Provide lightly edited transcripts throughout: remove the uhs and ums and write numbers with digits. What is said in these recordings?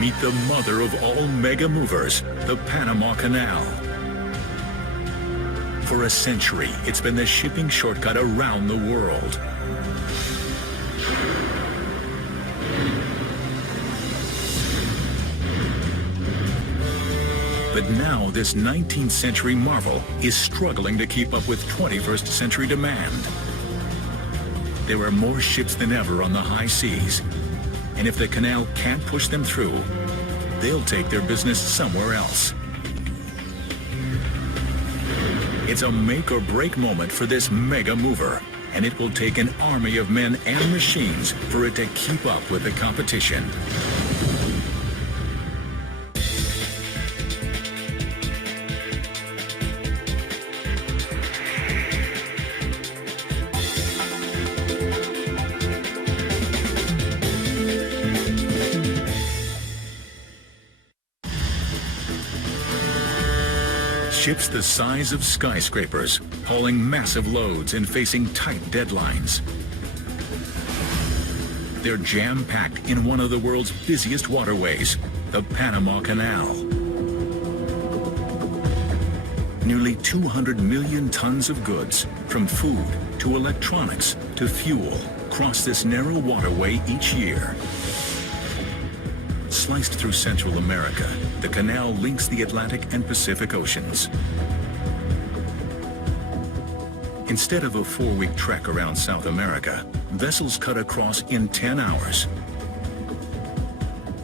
Meet the mother of all mega movers, the Panama Canal. For a century, it's been the shipping shortcut around the world. But now this 19th century marvel is struggling to keep up with 21st century demand. There are more ships than ever on the high seas, and if the canal can't push them through, they'll take their business somewhere else. It's a make or break moment for this mega mover, and it will take an army of men and machines for it to keep up with the competition. Ships the size of skyscrapers, hauling massive loads and facing tight deadlines. They're jam-packed in one of the world's busiest waterways, the Panama Canal. Nearly 200 million tons of goods, from food to electronics to fuel, cross this narrow waterway each year. Sliced through Central America, the canal links the Atlantic and Pacific Oceans. Instead of a 4-week trek around South America, vessels cut across in 10 hours.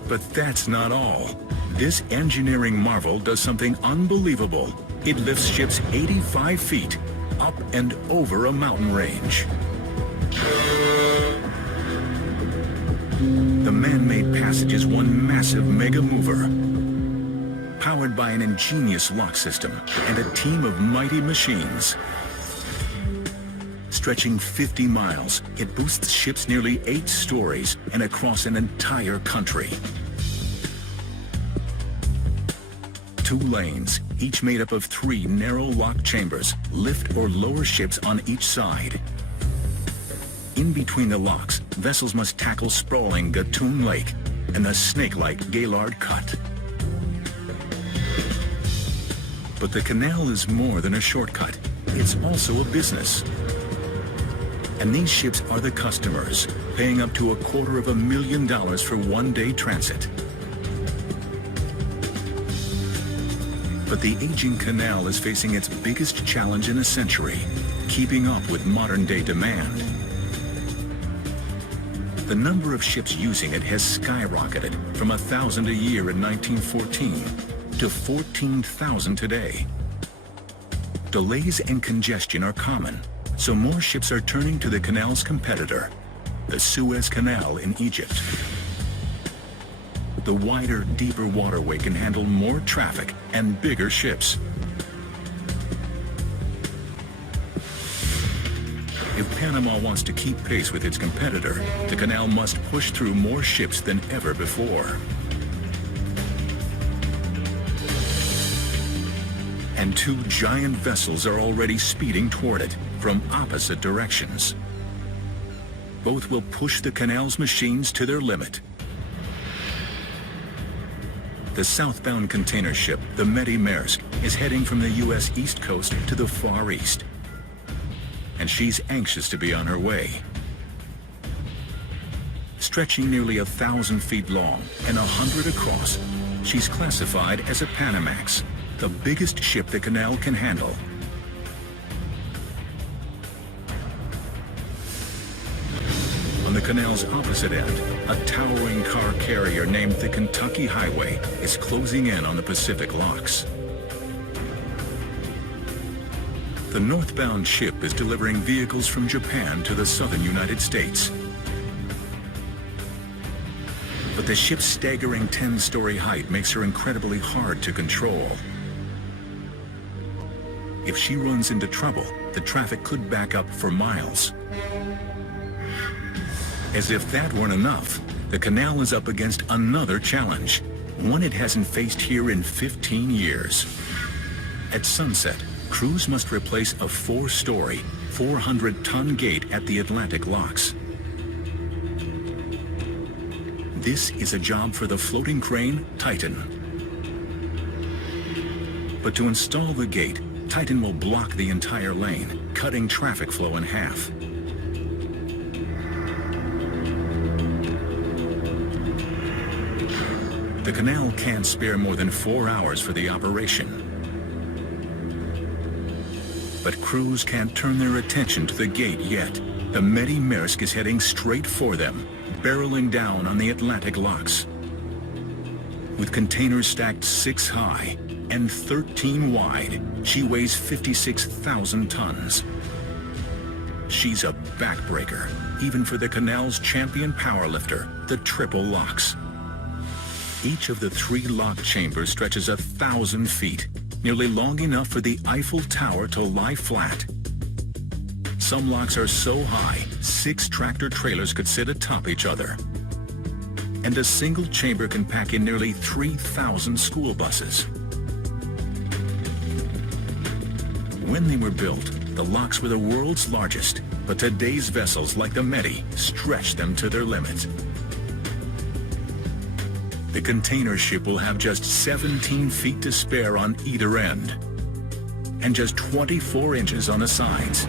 But that's not all. This engineering marvel does something unbelievable. It lifts ships 85 feet up and over a mountain range. The man-made passage is one massive mega mover, powered by an ingenious lock system and a team of mighty machines. Stretching 50 miles, it boosts ships nearly 8 stories and across an entire country. 2 lanes, each made up of 3 narrow lock chambers, lift or lower ships on each side. In between the locks, vessels must tackle sprawling Gatun Lake and the snake-like Gaylord Cut. But the canal is more than a shortcut. It's also a business. And these ships are the customers, paying up to $250,000 for one-day transit. But the aging canal is facing its biggest challenge in a century, keeping up with modern-day demand. The number of ships using it has skyrocketed from 1,000 a year in 1914 to 14,000 today. Delays and congestion are common, so more ships are turning to the canal's competitor, the Suez Canal in Egypt. The wider, deeper waterway can handle more traffic and bigger ships. If Panama wants to keep pace with its competitor, the canal must push through more ships than ever before. And 2 giant vessels are already speeding toward it from opposite directions. Both will push the canal's machines to their limit. The southbound container ship, the Maersk, is heading from the U.S. East Coast to the Far East. And she's anxious to be on her way. Stretching nearly 1,000 feet long and 100 across, she's classified as a Panamax, the biggest ship the canal can handle. On the canal's opposite end, a towering car carrier named the Kentucky Highway is closing in on the Pacific locks. The northbound ship is delivering vehicles from Japan to the southern United States. But the ship's staggering 10-story height makes her incredibly hard to control. If she runs into trouble, the traffic could back up for miles. As if that weren't enough, the canal is up against another challenge, one it hasn't faced here in 15 years. At sunset, crews must replace a 4-story, 400-ton gate at the Atlantic locks. This is a job for the floating crane Titan. But to install the gate, Titan will block the entire lane, cutting traffic flow in half. The canal can't spare more than 4 hours for the operation. But crews can't turn their attention to the gate yet. The Medi Maersk is heading straight for them, barreling down on the Atlantic locks. With containers stacked 6 high and 13 wide, she weighs 56,000 tons. She's a backbreaker, even for the Canal's champion powerlifter, the triple locks. Each of the 3 lock chambers stretches 1,000 feet, nearly long enough for the Eiffel Tower to lie flat. Some locks are so high, 6 tractor trailers could sit atop each other. And a single chamber can pack in nearly 3,000 school buses. When they were built, the locks were the world's largest, but today's vessels like the Medi stretch them to their limits. The container ship will have just 17 feet to spare on either end, and just 24 inches on the sides.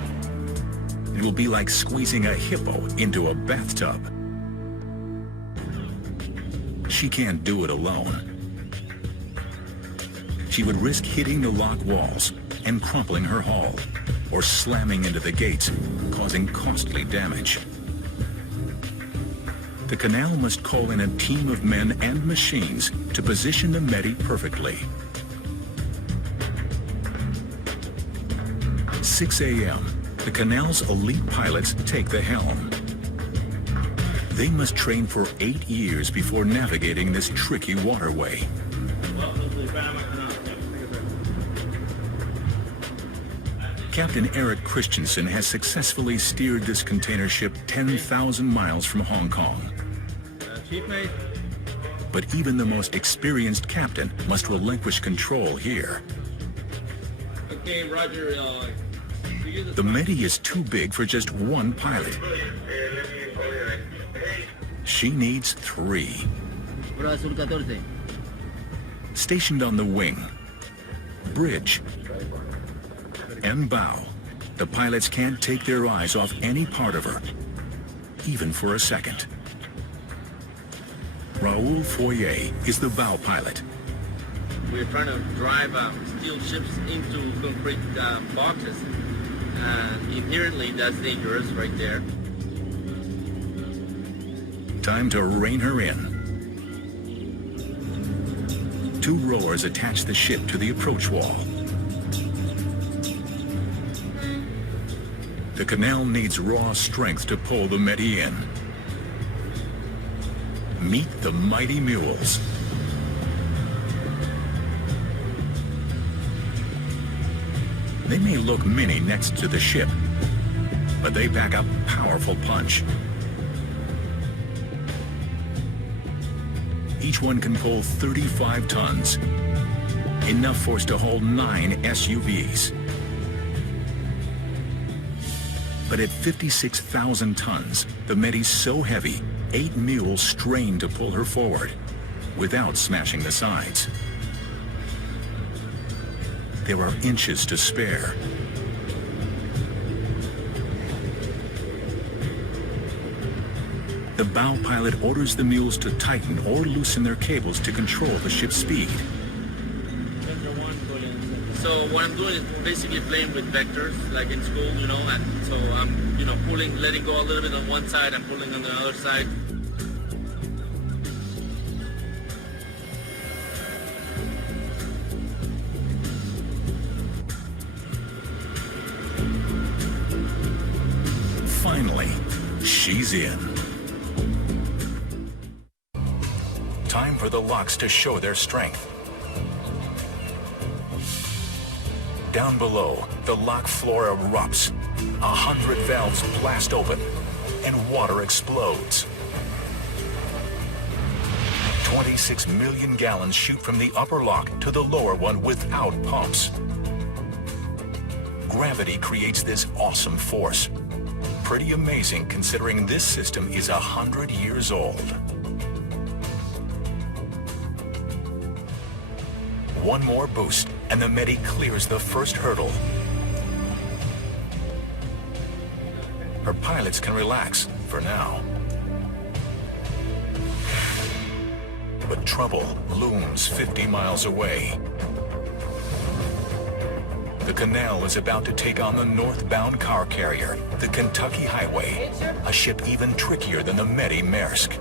It will be like squeezing a hippo into a bathtub. She can't do it alone. She would risk hitting the lock walls and crumpling her hull, or slamming into the gates, causing costly damage. The Canal must call in a team of men and machines to position the Medi perfectly. 6 a.m., the Canal's elite pilots take the helm. They must train for 8 years before navigating this tricky waterway. Captain Eric Christensen has successfully steered this container ship 10,000 miles from Hong Kong. But even the most experienced captain must relinquish control here. Okay, Roger. The Medi is too big for just one pilot. She needs 3. Stationed on the wing, bridge, and bow, the pilots can't take their eyes off any part of her, even for a second. Raoul Foyer is the bow pilot. We're trying to drive steel ships into concrete boxes. Inherently, that's dangerous right there. Time to rein her in. 2 rowers attach the ship to the approach wall. The Canal needs raw strength to pull the Medi in. Meet the mighty mules. They may look mini next to the ship, but they pack a powerful punch. Each one can pull 35 tons, enough force to hold 9 SUVs. But at 56,000 tons, the Medi's so heavy, 8 mules strain to pull her forward, without smashing the sides. There are inches to spare. The bow pilot orders the mules to tighten or loosen their cables to control the ship's speed. So what I'm doing is basically playing with vectors, like in school, you know. So I'm, pulling, letting go a little bit on one side, I'm pulling on the other side. Finally, she's in. Time for the locks to show their strength. Down below, the lock floor erupts. 100 valves blast open, and water explodes. 26 million gallons shoot from the upper lock to the lower one without pumps. Gravity creates this awesome force. Pretty amazing considering this system is 100 years old. One more boost, and the Medi clears the first hurdle. Her pilots can relax, for now. But trouble looms 50 miles away. The Canal is about to take on the northbound car carrier, the Kentucky Highway, a ship even trickier than the Medi Maersk.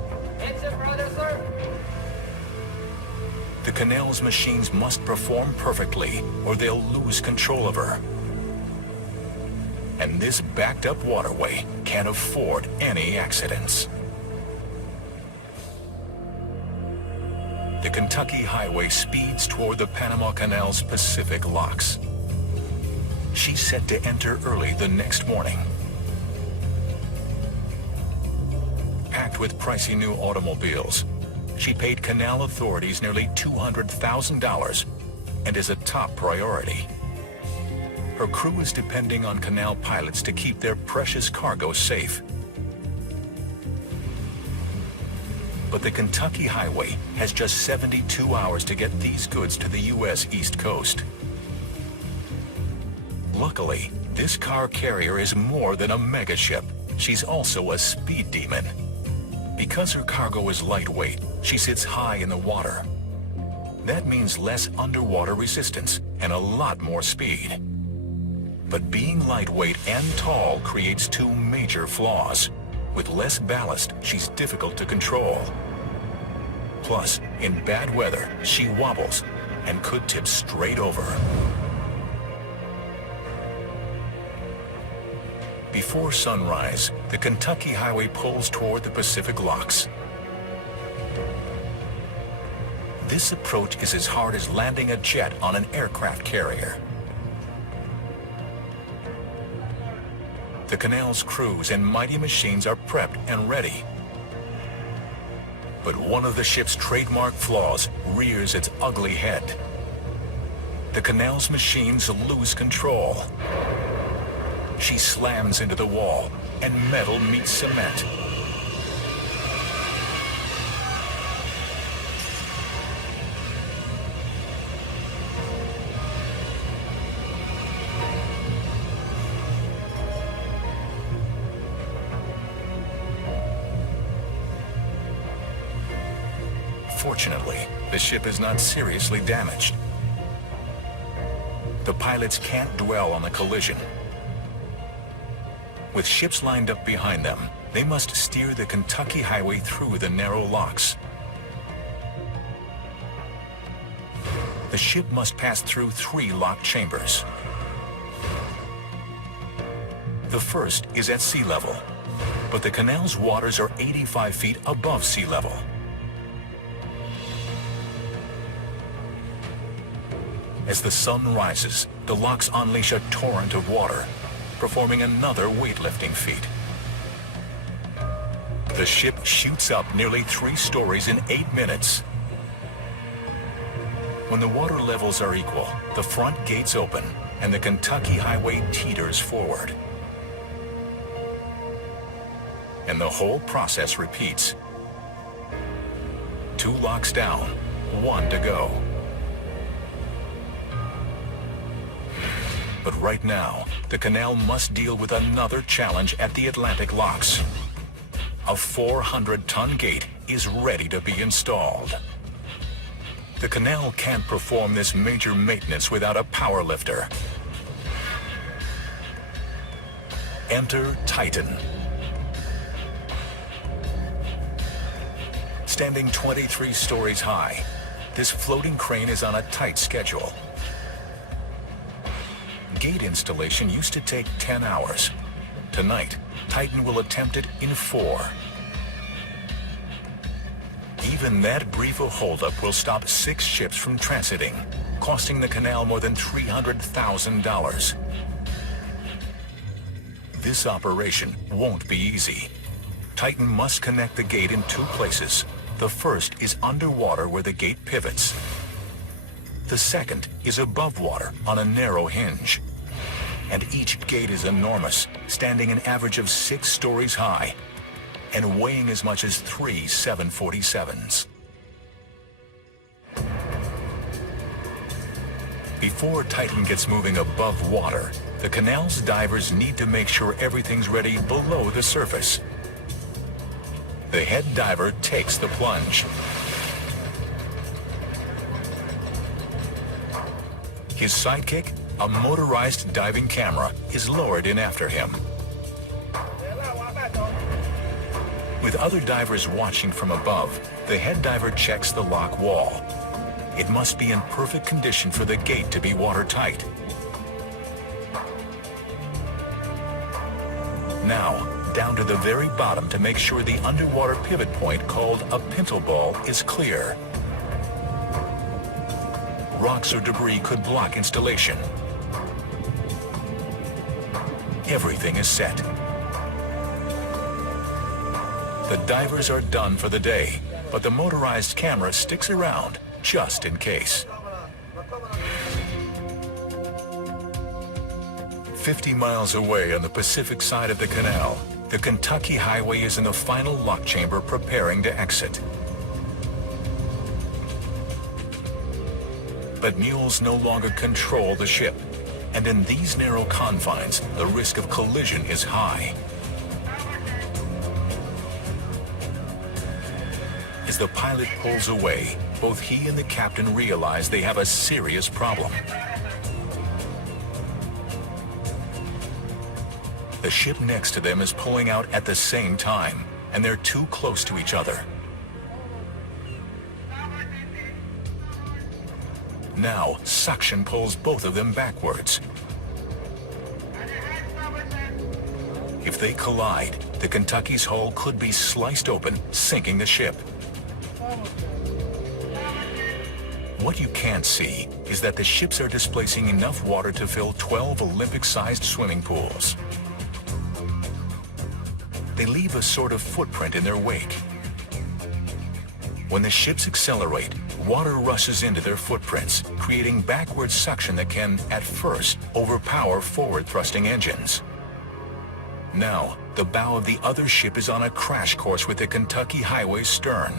The Canal's machines must perform perfectly, or they'll lose control of her. And this backed-up waterway can't afford any accidents. The Kentucky Highway speeds toward the Panama Canal's Pacific locks. She's set to enter early the next morning. Packed with pricey new automobiles, she paid Canal authorities nearly $200,000 and is a top priority. Her crew is depending on Canal pilots to keep their precious cargo safe. But the Kentucky Highway has just 72 hours to get these goods to the U.S. East Coast. Luckily, this car carrier is more than a megaship. She's also a speed demon. Because her cargo is lightweight, she sits high in the water. That means less underwater resistance and a lot more speed. But being lightweight and tall creates two major flaws. With less ballast, she's difficult to control. Plus, in bad weather, she wobbles and could tip straight over. Before sunrise, the Kentucky Highway pulls toward the Pacific locks. This approach is as hard as landing a jet on an aircraft carrier. The Canal's crews and mighty machines are prepped and ready. But one of the ship's trademark flaws rears its ugly head. The Canal's machines lose control. She slams into the wall, and metal meets cement. Fortunately, the ship is not seriously damaged. The pilots can't dwell on the collision. With ships lined up behind them, they must steer the Kentucky Highway through the narrow locks. The ship must pass through 3 locked chambers. The first is at sea level, but the Canal's waters are 85 feet above sea level. As the sun rises, the locks unleash a torrent of water, performing another weightlifting feat. The ship shoots up nearly 3 stories in 8 minutes. When the water levels are equal, the front gates open and the Kentucky Highway teeters forward. And the whole process repeats. 2 locks down, 1 to go. But right now, the Canal must deal with another challenge at the Atlantic locks. A 400-ton gate is ready to be installed. The Canal can't perform this major maintenance without a power lifter. Enter Titan. Standing 23 stories high, this floating crane is on a tight schedule. Gate installation used to take 10 hours. Tonight, Titan will attempt it in 4. Even that brief a holdup will stop 6 ships from transiting, costing the Canal more than $300,000. This operation won't be easy. Titan must connect the gate in 2 places. The first is underwater where the gate pivots. The second is above water on a narrow hinge. And each gate is enormous, standing an average of 6 stories high and weighing as much as 3 747s. Before Titan gets moving above water, the Canal's divers need to make sure everything's ready below the surface. The head diver takes the plunge. His sidekick, a motorized diving camera, is lowered in after him. With other divers watching from above, the head diver checks the lock wall. It must be in perfect condition for the gate to be watertight. Now, down to the very bottom to make sure the underwater pivot point called a pintle ball is clear. Rocks or debris could block installation. Everything is set. The divers are done for the day, but the motorized camera sticks around just in case. 50 miles away on the Pacific side of the canal, the Kentucky Highway is in the final lock chamber preparing to exit. But mules no longer control the ship, and in these narrow confines, the risk of collision is high. As the pilot pulls away, both he and the captain realize they have a serious problem. The ship next to them is pulling out at the same time, and they're too close to each other. Now, suction pulls both of them backwards. If they collide, the Kentucky's hull could be sliced open, sinking the ship. What you can't see is that the ships are displacing enough water to fill 12 Olympic-sized swimming pools. They leave a sort of footprint in their wake. When the ships accelerate, water rushes into their footprints, creating backward suction that can, at first, overpower forward-thrusting engines. Now, the bow of the other ship is on a crash course with the Kentucky Highway's stern.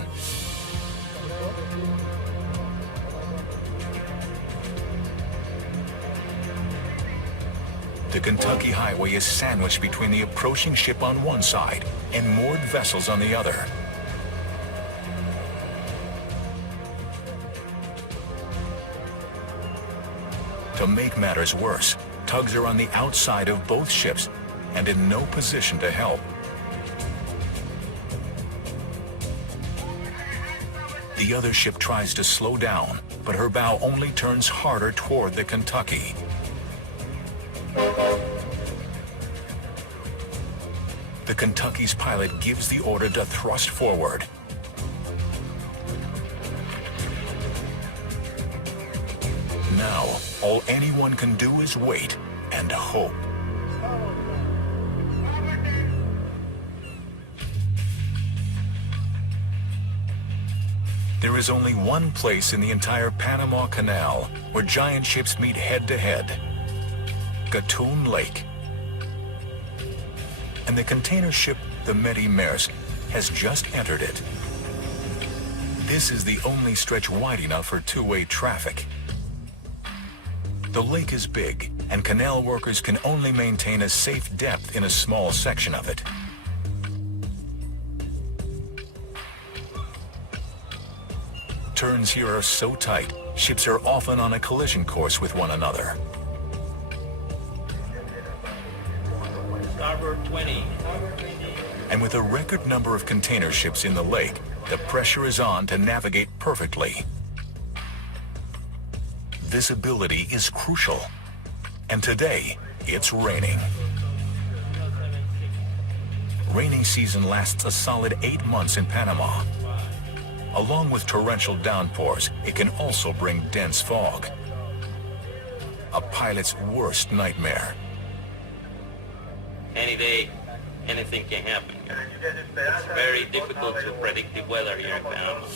The Kentucky Highway is sandwiched between the approaching ship on one side and moored vessels on the other. To make matters worse, tugs are on the outside of both ships and in no position to help. The other ship tries to slow down, but her bow only turns harder toward the Kentucky. The Kentucky's pilot gives the order to thrust forward. Now, all anyone can do is wait and hope. There is only one place in the entire Panama Canal where giant ships meet head-to-head: Gatun Lake. And the container ship, the Maersk, has just entered it. This is the only stretch wide enough for two-way traffic. The lake is big, and canal workers can only maintain a safe depth in a small section of it. Turns here are so tight, ships are often on a collision course with one another. Starboard 20. And with a record number of container ships in the lake, the pressure is on to navigate perfectly. Visibility is crucial. And today, it's raining. Rainy season lasts a solid 8 months in Panama. Along with torrential downpours, it can also bring dense fog. A pilot's worst nightmare. Any day, anything can happen. It's very difficult to predict the weather here in Panama.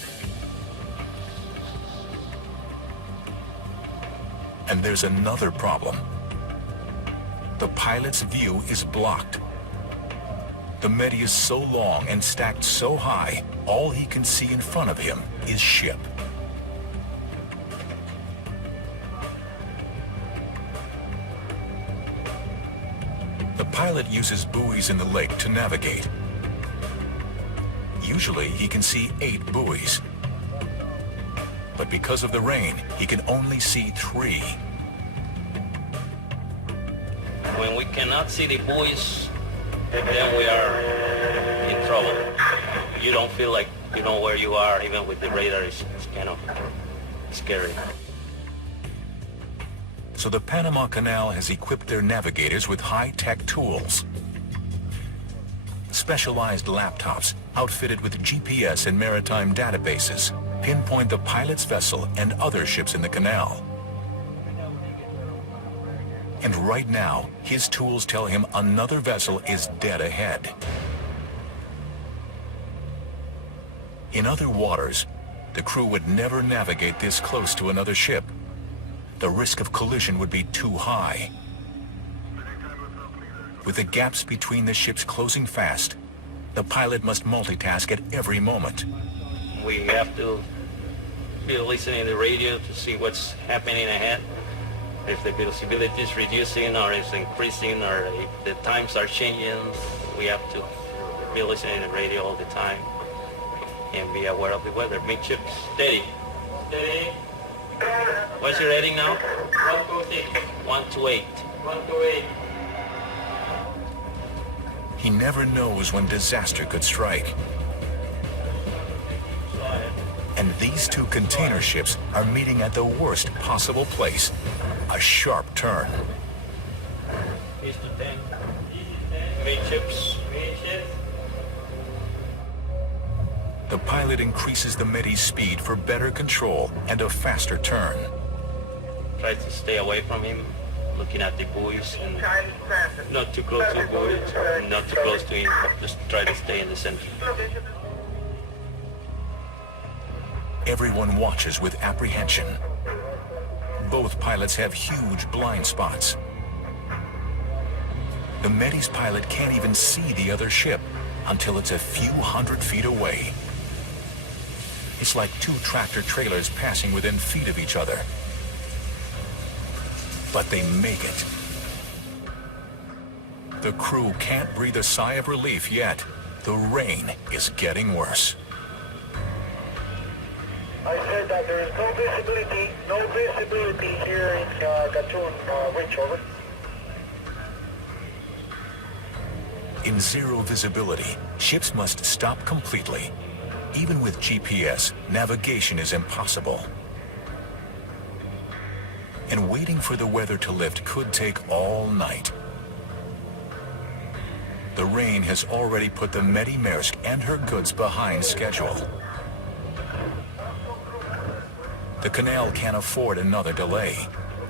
And there's another problem. The pilot's view is blocked. The Medi is so long and stacked so high, all he can see in front of him is ship. pilot uses buoys in the lake to navigate. Usually he can see 8 buoys. But because of the rain, he can only see 3. When we cannot see the buoys, then we are in trouble. You don't feel like you know where you are, even with the radar. It's kind of scary. So the Panama Canal has equipped their navigators with high-tech tools. Specialized laptops outfitted with GPS and maritime databases pinpoint the pilot's vessel and other ships in the canal. And right now, his tools tell him another vessel is dead ahead. In other waters, the crew would never navigate this close to another ship. The risk of collision would be too high. With the gaps between the ships closing fast, the pilot must multitask at every moment. We have to be listening to the radio to see what's happening ahead. If the visibility is reducing or it's increasing or if the times are changing, we have to be listening to the radio all the time and be aware of the weather. Midship, steady. Steady. What's your heading now? 128. 128. 128. He never knows when disaster could strike. And these 2 container ships are meeting at the worst possible place, a sharp turn. East to 10. Midships. Midships. The pilot increases the Medi's speed for better control and a faster turn. Try to stay away from him, looking at the buoys and not too close to the buoys, not too close to him, just try to stay in the center. Everyone watches with apprehension. Both pilots have huge blind spots. The Medi's pilot can't even see the other ship until it's a few hundred feet away. It's like 2 tractor trailers passing within feet of each other. But they make it. The crew can't breathe a sigh of relief yet. The rain is getting worse. I said that there is no visibility here in Gatun, Reach, over. In zero visibility, ships must stop completely. Even with GPS, navigation is impossible. And waiting for the weather to lift could take all night. The rain has already put the Medi Maersk and her goods behind schedule. The canal can't afford another delay.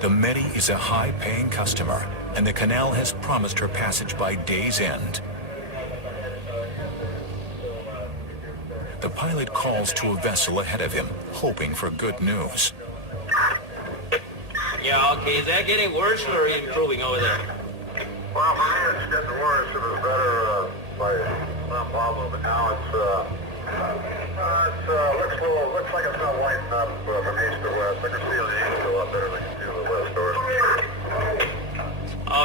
The Medi is a high-paying customer, and the canal has promised her passage by day's end. The pilot calls to a vessel ahead of him, hoping for good news. Yeah, okay, is that getting worse or improving over there? Well, for me it's getting worse. It was better by some problem, but now looks like it's not lighting up from east to west. I can see the east a lot better than I can see the west or.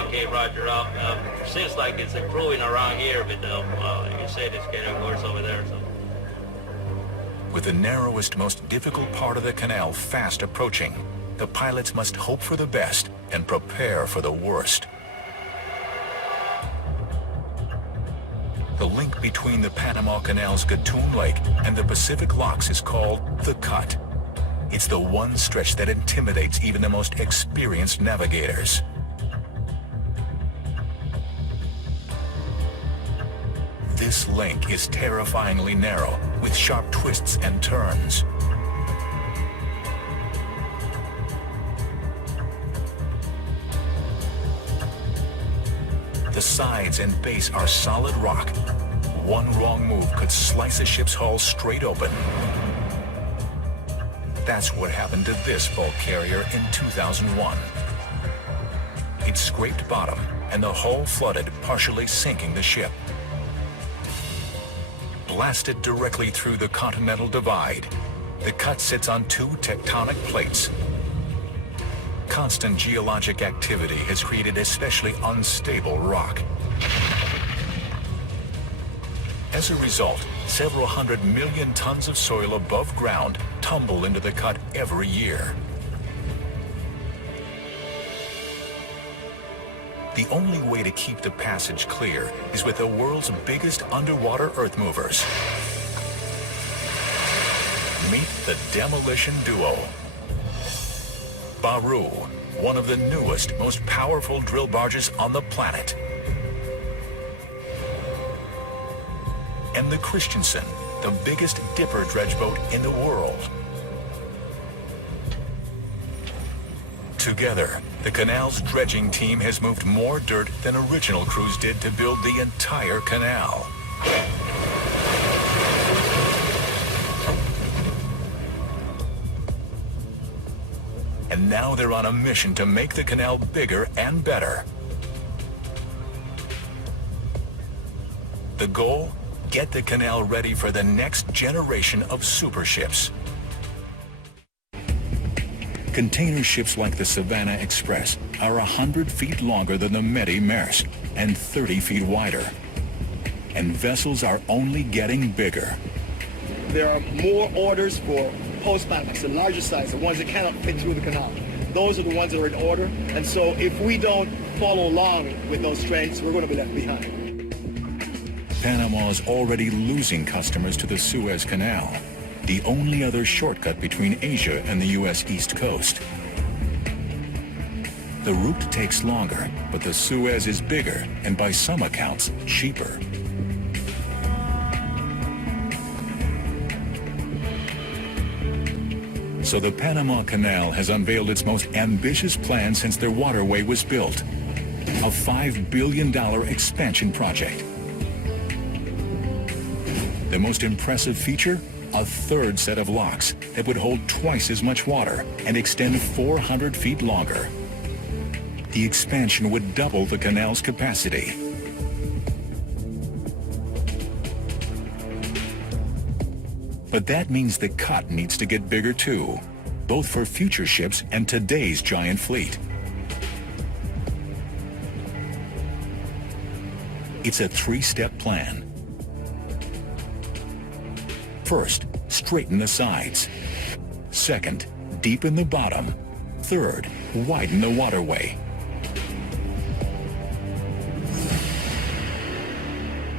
Okay, Roger. Seems like it's improving around here, but you said it's getting worse over there. So. With the narrowest, most difficult part of the canal fast approaching, the pilots must hope for the best and prepare for the worst. The link between the Panama Canal's Gatun Lake and the Pacific Locks is called the Cut. It's the one stretch that intimidates even the most experienced navigators. This link is terrifyingly narrow, with sharp twists and turns. The sides and base are solid rock. One wrong move could slice a ship's hull straight open. That's what happened to this bulk carrier in 2001. It scraped bottom, and the hull flooded, partially sinking the ship. Blasted directly through the continental divide, the cut sits on 2 tectonic plates. Constant geologic activity has created especially unstable rock. As a result, several 100 million tons of soil above ground tumble into the cut every year. The only way to keep the passage clear is with the world's biggest underwater earth movers. Meet the demolition duo. Baru, one of the newest, most powerful drill barges on the planet. And the Christensen, the biggest dipper dredge boat in the world. Together, the Canal's dredging team has moved more dirt than original crews did to build the entire canal. And now they're on a mission to make the canal bigger and better. The goal? Get the canal ready for the next generation of super ships. Container ships like the Savannah Express are 100 feet longer than the Medi Maersk and 30 feet wider. And vessels are only getting bigger. There are more orders for post-Panamax, the larger size, the ones that cannot fit through the canal. Those are the ones that are in order. And so if we don't follow along with those trends, we're going to be left behind. Panama is already losing customers to the Suez Canal, the only other shortcut between Asia and the U.S. East Coast. The route takes longer, but the Suez is bigger and by some accounts, cheaper. So the Panama Canal has unveiled its most ambitious plan since their waterway was built, a $5 billion expansion project. The most impressive feature? A third set of locks that would hold twice as much water and extend 400 feet longer. The expansion would double the canal's capacity. But that means the cut needs to get bigger too, both for future ships and today's giant fleet. It's a three-step plan. First, straighten the sides. Second, deepen the bottom. Third, widen the waterway.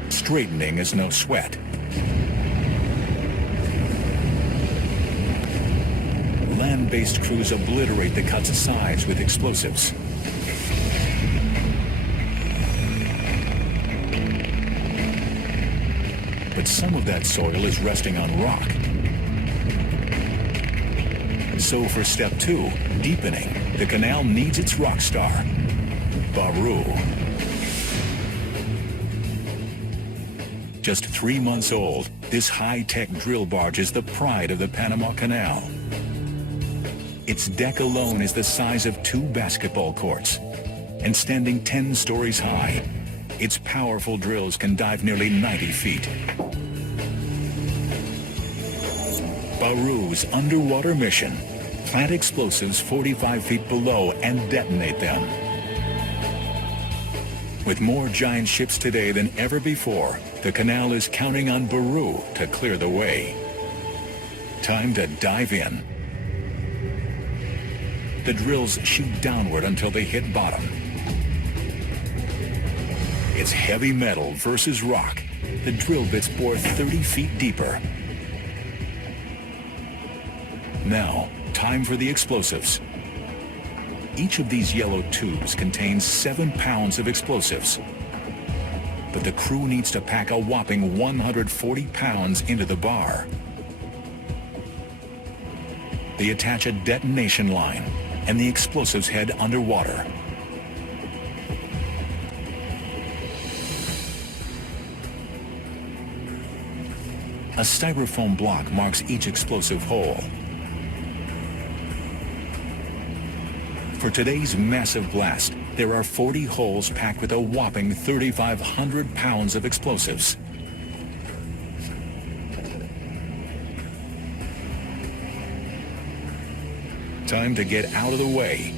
Straightening is no sweat. Land-based crews obliterate the cut's sides with explosives. But some of that soil is resting on rock. So for step 2, deepening, the canal needs its rock star, Baru. Just 3 months old, this high-tech drill barge is the pride of the Panama Canal. Its deck alone is the size of 2 basketball courts, and standing 10 stories high, its powerful drills can dive nearly 90 feet. Baru's underwater mission: plant explosives 45 feet below and detonate them. With more giant ships today than ever before, the canal is counting on Baru to clear the way. Time to dive in. The drills shoot downward until they hit bottom. It's heavy metal versus rock. The drill bits bore 30 feet deeper. Now, time for the explosives. Each of these yellow tubes contains 7 pounds of explosives. But the crew needs to pack a whopping 140 pounds into the bar. They attach a detonation line, and the explosives head underwater. A styrofoam block marks each explosive hole. For today's massive blast, there are 40 holes packed with a whopping 3,500 pounds of explosives. Time to get out of the way.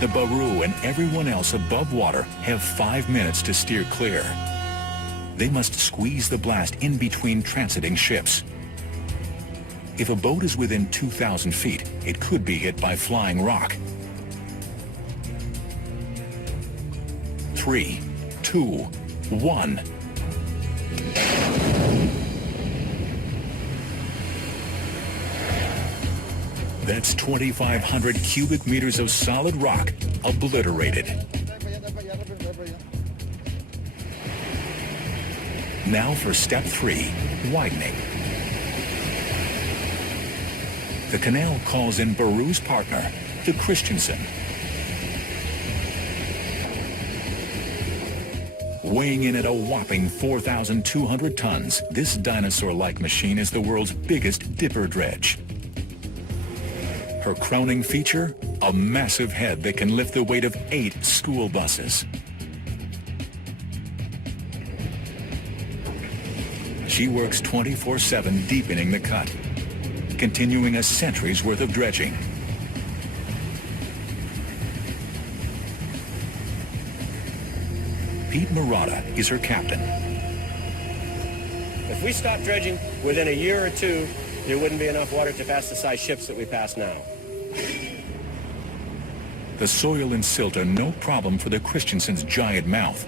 the Baru and everyone else above water have 5 minutes to steer clear. They must squeeze the blast in between transiting ships. If a boat is within 2,000 feet, it could be hit by flying rock. 3, 2, 1. That's 2,500 cubic meters of solid rock obliterated. Now for step 3, widening. The canal calls in Baru's partner, the Christensen. Weighing in at a whopping 4,200 tons, this dinosaur-like machine is the world's biggest dipper dredge. Her crowning feature, a massive head that can lift the weight of 8 school buses. She works 24/7 deepening the cut, continuing a century's worth of dredging. Pete Murata is her captain. If we stopped dredging within a year or two, there wouldn't be enough water to pass the size ships that we pass now. The soil and silt are no problem for the Christensen's giant mouth,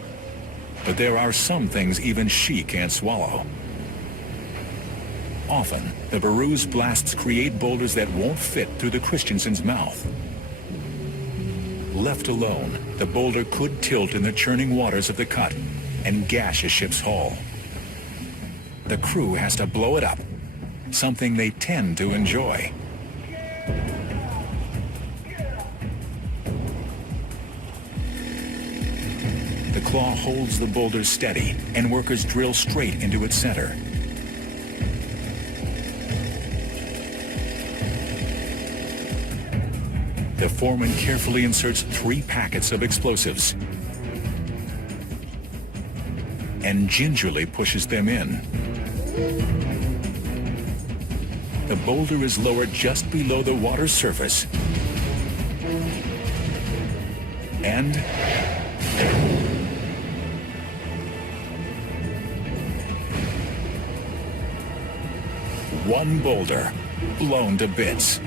but there are some things even she can't swallow. Often, the Baru's blasts create boulders that won't fit through the Christensen's mouth. Left alone, the boulder could tilt in the churning waters of the cut and gash a ship's hull. The crew has to blow it up, something they tend to enjoy. The claw holds the boulder steady, and workers drill straight into its center. The foreman carefully inserts 3 packets of explosives and gingerly pushes them in. The boulder is lowered just below the water's surface. And one boulder blown to bits.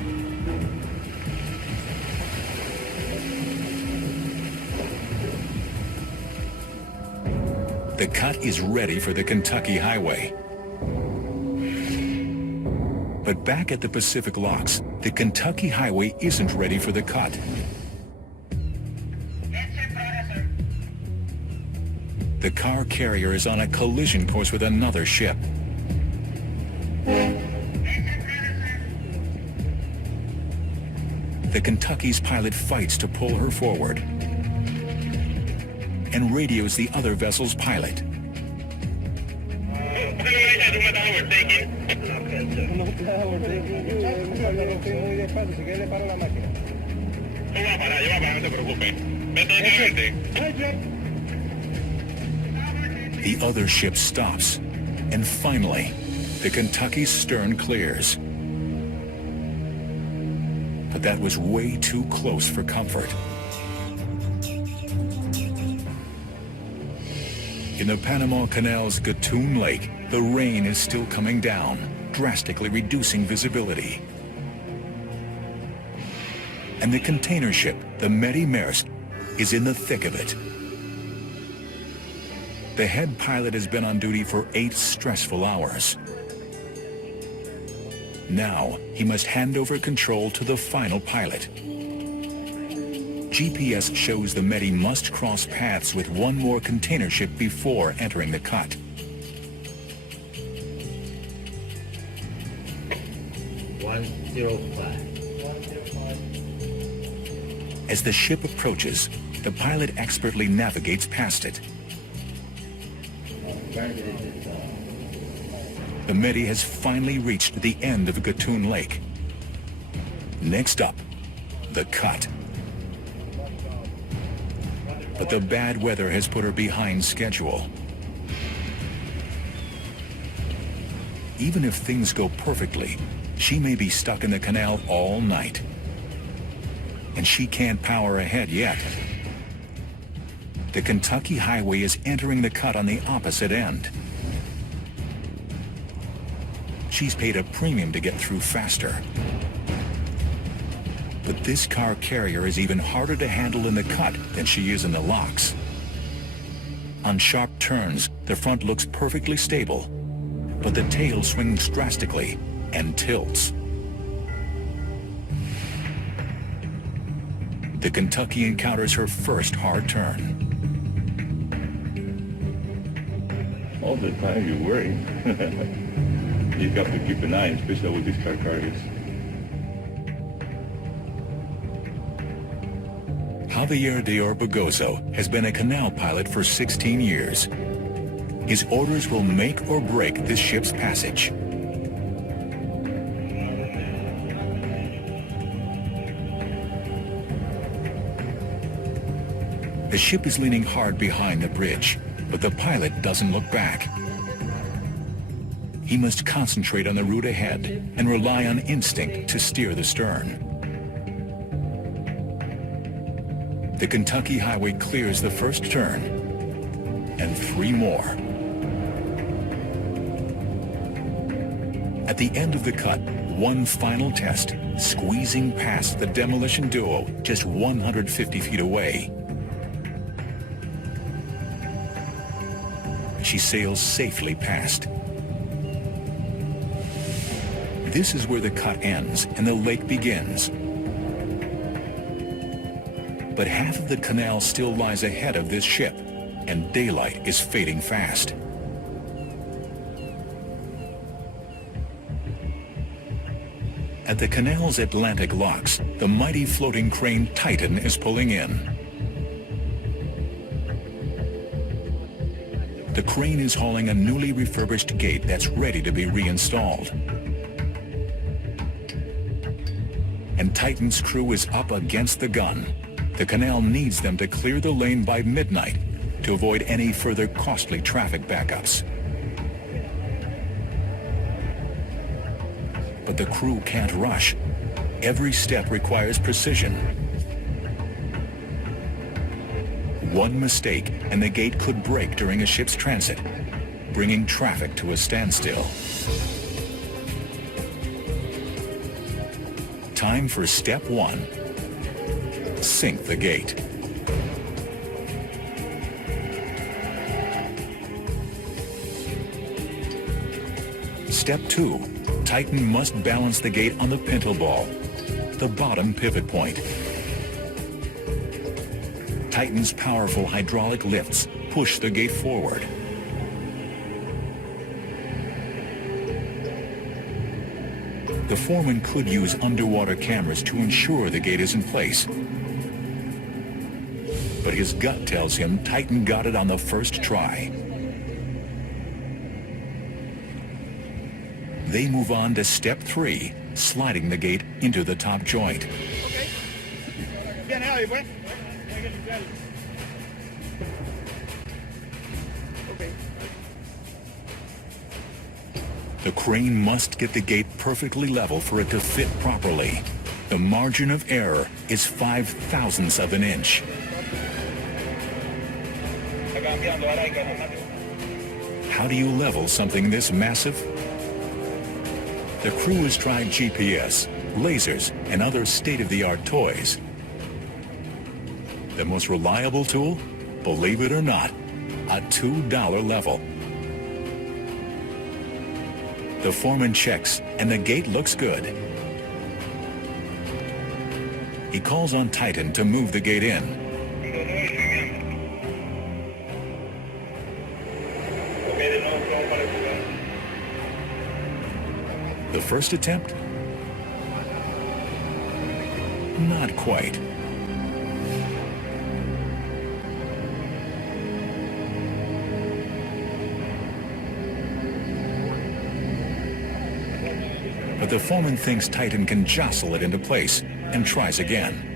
The cut is ready for the Kentucky Highway. But back at the Pacific Locks, the Kentucky Highway isn't ready for the cut. The car carrier is on a collision course with another ship. The Kentucky's pilot fights to pull her forward and radios the other vessel's pilot. The other ship stops, and finally, the Kentucky's stern clears. But that was way too close for comfort. In the Panama Canal's Gatun Lake, the rain is still coming down, drastically reducing visibility. And the container ship, the Medi Maersk, is in the thick of it. The head pilot has been on duty for 8 stressful hours. Now, he must hand over control to the final pilot. GPS shows the Medi must cross paths with one more container ship before entering the cut. As the ship approaches, the pilot expertly navigates past it. The Medi has finally reached the end of Gatun Lake. Next up, the cut. But the bad weather has put her behind schedule. Even if things go perfectly, she may be stuck in the canal all night. and she can't power ahead yet. The Kentucky Highway is entering the cut on the opposite end. She's paid a premium to get through faster. But this car carrier is even harder to handle in the cut than she is in the locks. On sharp turns, the front looks perfectly stable, but the tail swings drastically and tilts. The Kentucky encounters her first hard turn. All the time you're worried. You have to keep an eye, especially with these car carriers. Javier de Orbegoso has been a canal pilot for 16 years. His orders will make or break this ship's passage. The ship is leaning hard behind the bridge, but the pilot doesn't look back. He must concentrate on the route ahead and rely on instinct to steer the stern. The Kentucky Highway clears the first turn, and 3 more. At the end of the cut, one final test, squeezing past the demolition duo just 150 feet away. She sails safely past. This is where the cut ends and the lake begins. But half of the canal still lies ahead of this ship, and daylight is fading fast. At the canal's Atlantic locks, the mighty floating crane Titan is pulling in. The crane is hauling a newly refurbished gate that's ready to be reinstalled. And Titan's crew is up against the gun. The canal needs them to clear the lane by midnight to avoid any further costly traffic backups. But the crew can't rush. Every step requires precision. One mistake and the gate could break during a ship's transit, bringing traffic to a standstill. Time for step 1. Sink the gate. Step 2. Titan must balance the gate on the pintle ball, the bottom pivot point. Titan's powerful hydraulic lifts push the gate forward. The foreman could use underwater cameras to ensure the gate is in place. But his gut tells him Titan got it on the first try. They move on to step 3, sliding the gate into the top joint. Okay. Bien, ahí, pues. Okay. The crane must get the gate perfectly level for it to fit properly. The margin of error is 5/1000ths of an inch. How do you level something this massive? The crew has tried GPS, lasers, and other state-of-the-art toys. The most reliable tool? Believe it or not, a $2 level. The foreman checks, and the gate looks good. He calls on Titan to move the gate in. The first attempt? Not quite. But the foreman thinks Titan can jostle it into place and tries again.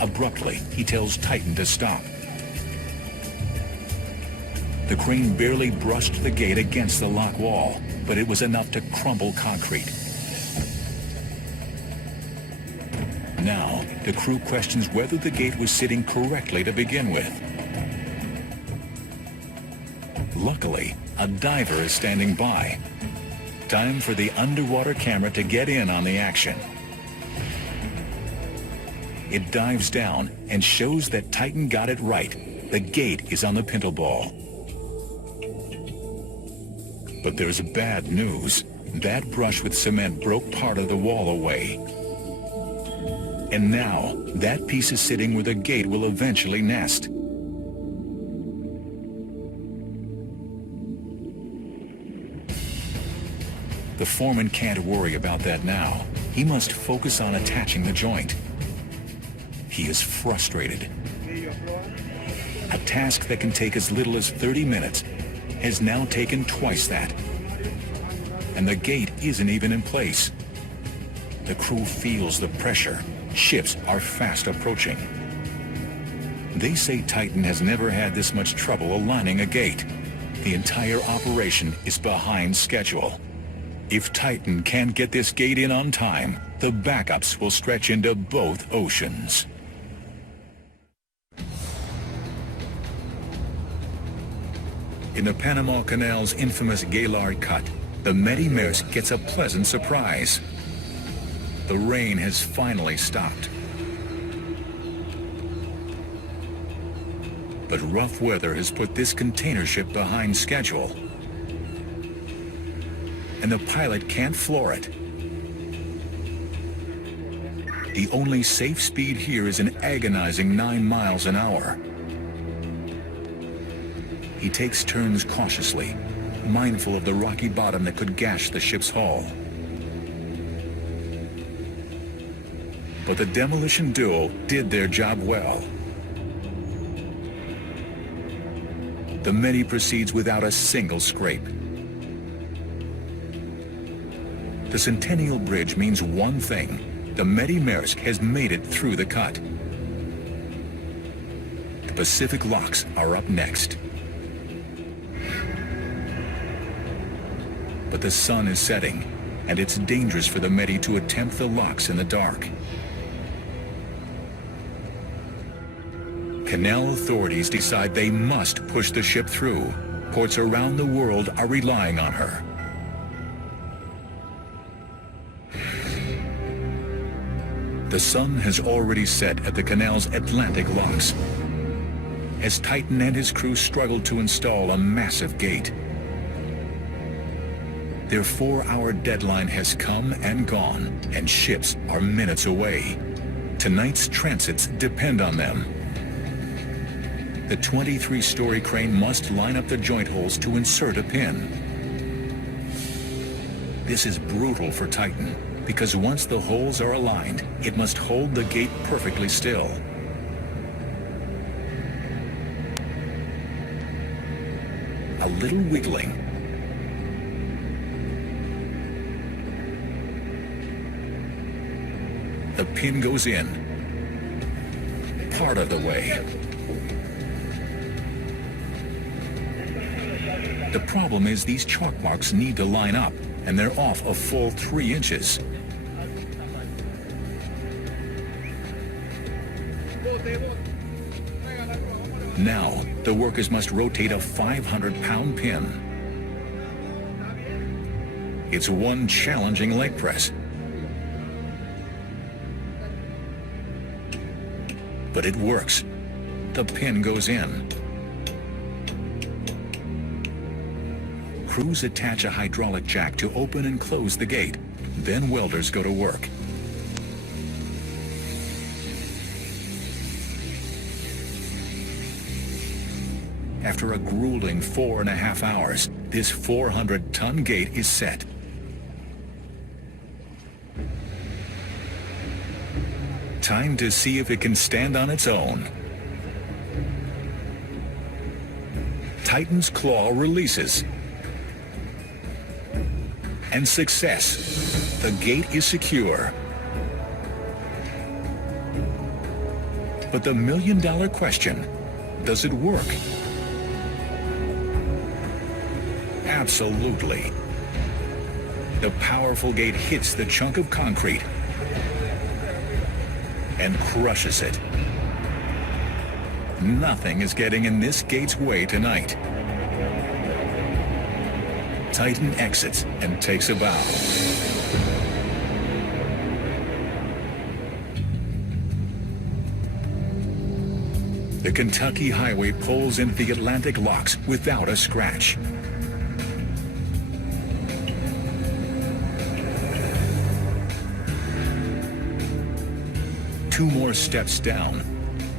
Abruptly, he tells Titan to stop. The crane barely brushed the gate against the lock wall, but it was enough to crumble concrete. Now, the crew questions whether the gate was sitting correctly to begin with. Luckily, a diver is standing by. Time for the underwater camera to get in on the action. It dives down and shows that Titan got it right. The gate is on the pintle ball. But there's bad news. That brush with cement broke part of the wall away. And now, that piece is sitting where the gate will eventually nest. The foreman can't worry about that now. He must focus on attaching the joint. He is frustrated. A task that can take as little as 30 minutes has now taken twice that. And the gate isn't even in place. The crew feels the pressure. Ships are fast approaching. They say Titan has never had this much trouble aligning a gate. The entire operation is behind schedule. If Titan can't get this gate in on time, the backups will stretch into both oceans. In the Panama Canal's infamous Gaylord Cut, the Megastructures gets a pleasant surprise. The rain has finally stopped. But rough weather has put this container ship behind schedule. And the pilot can't floor it. The only safe speed here is an agonizing 9 miles an hour. He takes turns cautiously, mindful of the rocky bottom that could gash the ship's hull. But the demolition duo did their job well. The Medi proceeds without a single scrape. The Centennial Bridge means one thing. The Megastructures has made it through the cut. The Pacific locks are up next. But the sun is setting, and it's dangerous for the Medi to attempt the locks in the dark. Canal authorities decide they must push the ship through. Ports around the world are relying on her. The sun has already set at the Canal's Atlantic locks, as Titan and his crew struggle to install a massive gate. Their 4-hour deadline has come and gone, and ships are minutes away. Tonight's transits depend on them. The 23-story crane must line up the joint holes to insert a pin. This is brutal for Titan, because once the holes are aligned, it must hold the gate perfectly still. A little wiggling. The pin goes in, part of the way. The problem is these chalk marks need to line up, and they're off a full 3 inches. Now, the workers must rotate a 500-pound pin. It's one challenging leg press. But it works. The pin goes in. Crews attach a hydraulic jack to open and close the gate. Then welders go to work. After a grueling 4.5 hours, this 400-ton gate is set. Time to see if it can stand on its own. Titan's claw releases. And success. The gate is secure. But the million-dollar question, does it work? Absolutely. The powerful gate hits the chunk of concrete and crushes it. Nothing is getting in this gate's way tonight. Titan exits and takes a bow. The Kentucky Highway pulls into the Atlantic locks without a scratch. Two more steps down,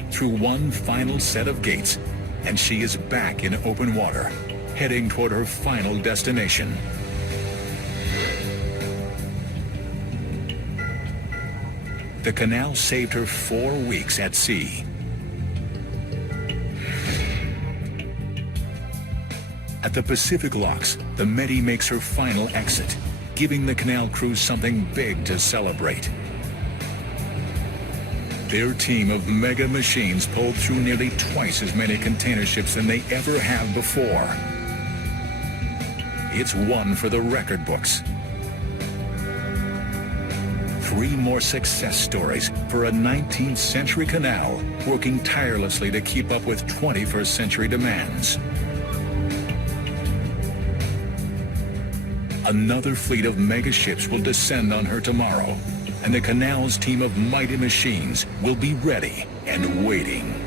through one final set of gates, and she is back in open water, heading toward her final destination. The canal saved her 4 weeks at sea. At the Pacific locks, the Medi makes her final exit, giving the canal crew something big to celebrate. Their team of mega machines pulled through nearly twice as many container ships than they ever have before. It's one for the record books. 3 more success stories for a 19th century canal working tirelessly to keep up with 21st century demands. Another fleet of mega ships will descend on her tomorrow, and the canal's team of mighty machines will be ready and waiting.